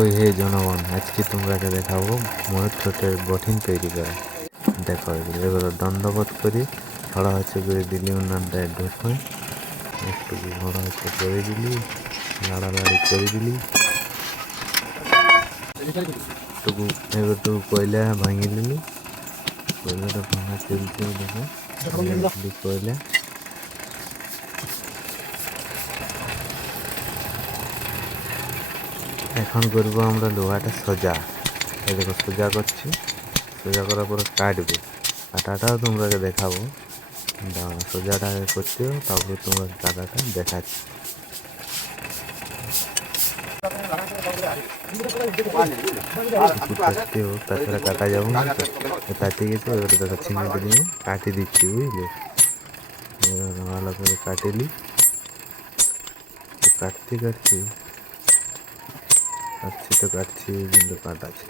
ওই হে জনগণ, আজকে তোমরাকে দেখাবো ময়ূর ঠোঁটের বঠিন তৈরি করা। দেখো এগুলো দণ্ডবোধ করি ছড়া হচ্ছে করে দিলি উন্নয়নটায় ঢুকোয় একটু ঘোড়া হচ্ছে করে দিলি, লাড়ালাড়ি করে দিলি, টুকু এবারটুকু কয়লা ভাঙি দিলি, কয়লাটা ভাঙা চলছে দেখো কয়লা। এখন করবো আমরা লোহাটা সোজা, এই দেখো সোজা করছি, সোজা করার পরে কাটবে, কাটাটাও তোমরাকে দেখাবো। দাঁড়া সোজাটা করতে হবে, তারপরে তোমরা কাটাটা দেখাচ্ছি। কাটতে হোক তাছাড়া কাটা যাবো না, কাটে গেছে এবারে দেখো চিহ্নটা নিয়ে কাটি দিচ্ছি বুঝলে। এবার ভালো করে কাটেলি, কাটতে কাটছি তো কাটছি কিন্তু কাটাচ্ছি।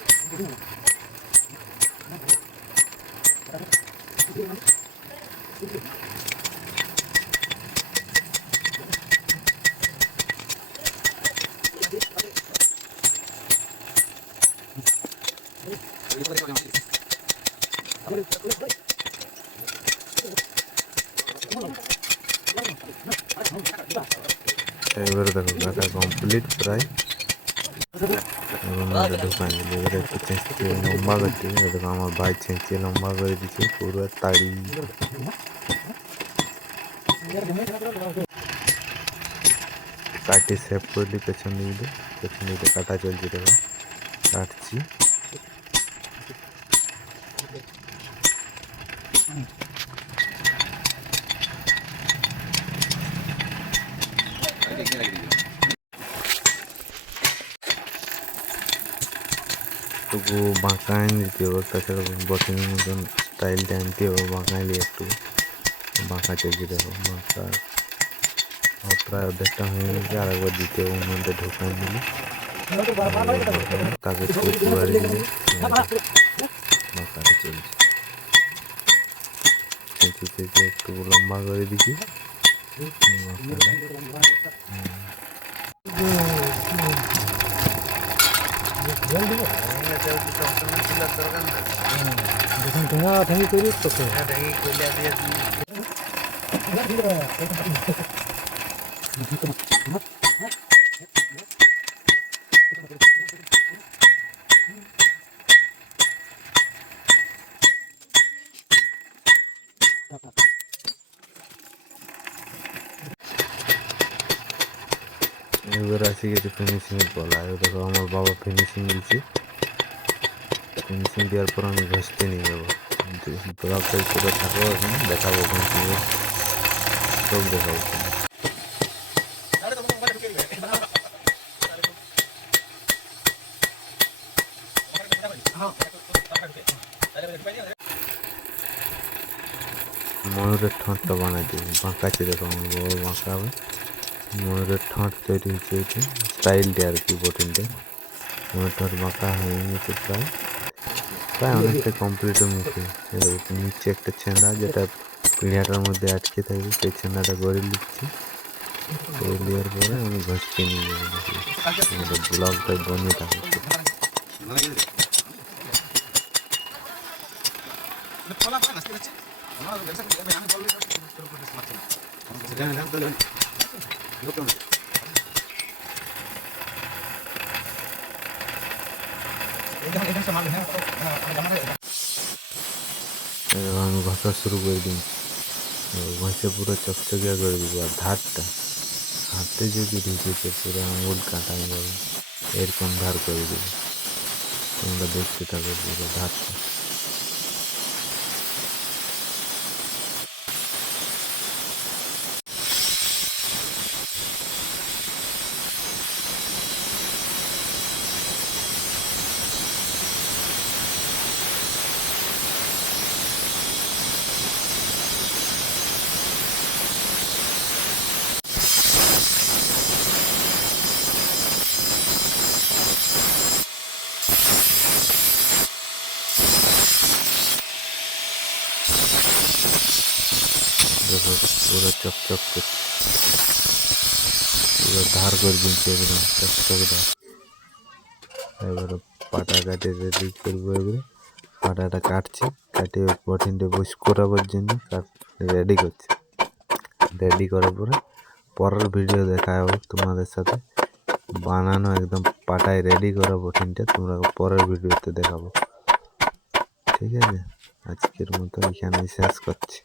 এবারে দেখো কাটা কমপ্লিট প্রায়। ঢুকান দিলে এবারে একটু চেঁচিয়ে লম্বা করতে হবে। দেখো আমার ভাই চেঁচিয়ে লম্বা করে দিচ্ছে পুরো তাড়ি। কাটি সেভ করলি পেছন দিকে কাটা চলছে দেখো, কাটছি। একটু বাঁকায় দিতে হবে, তাছাড়া বটিনের মতন স্টাইলটা আনতে হবে, বাঁকাইলে একটু বাঁকা চলছে দেখো, বাঁকা প্রায় অর্ধেকটা হয়ে গেছে। আর একবার দিতে হবে, উনুনটা ঢোকান দিলে তাকে ছুট বাড়ি দিলে বাঁকাটা চলছে। চেঁচে একটু লম্বা করে দিচ্ছি। যখন ঠেঙা ঠেঙি করি তখন এবার আসি গেছে ফিনিশিংয়ের পালা। এবার দেখো আমার বাবা ফিনিশিং দিচ্ছে, ফিনিশিং দেওয়ার পর আমি ঘষতে নিয়ে যাবো। ব্লগটা করে থাকো, এখন দেখাবো ফিনিশিংয়ে সব দেখাবো। ময়ূরের ঠোঁটটা বানাই দিই, বাঁকাচ্ছে দেখো আমার বড় বাঁকা হবে। ময়ূরের ঠোঁট তৈরি হচ্ছে এইটা স্টাইলটা আর কি, বটিনটা ময়ূর ঠোঁট বাঁকা হয়ে গেছে প্রায় প্রায় অনেকটা কমপ্লিটের মুখে। নিচে একটা ছেঁড়া যেটা পিঁড়াটার মধ্যে আটকে থাকবে, সেই ছেঁড়াটা গড়ে নিচ্ছি। করে দেওয়ার পরে আমি ঘষতে নিয়ে যাবো দেখি আমাদের ব্লগটা বনিয়ে থাকে। আমি ঘষা শুরু করে দিই, ঘষে পুরো চকচকিয়া করে দিব। আর ধারটা হাতে যদি ঢুকেছে পুরো আঙুল কাটাই যাবে, এরকম ধার করে দেবে। তোমরা দেখতে থাকো পুরো ধারটা। দেখো পুরো চকচক করছে, পুরো ধার করে দিচ্ছে একদম চকচক ধার। এবারে পাটা কাটে রেডি করবো। এবারে পাটাটা কাটছি, কাটিয়ে বটিনটা বস করাবার জন্য রেডি করছি। রেডি করার পরে পরের ভিডিও দেখা হবে তোমাদের সাথে, বানানো একদম পাটায় রেডি করা বটিনটা তোমরা পরের ভিডিওতে দেখাবো। ঠিক আছে, আজকের মতো এখানেই শেষ করছি।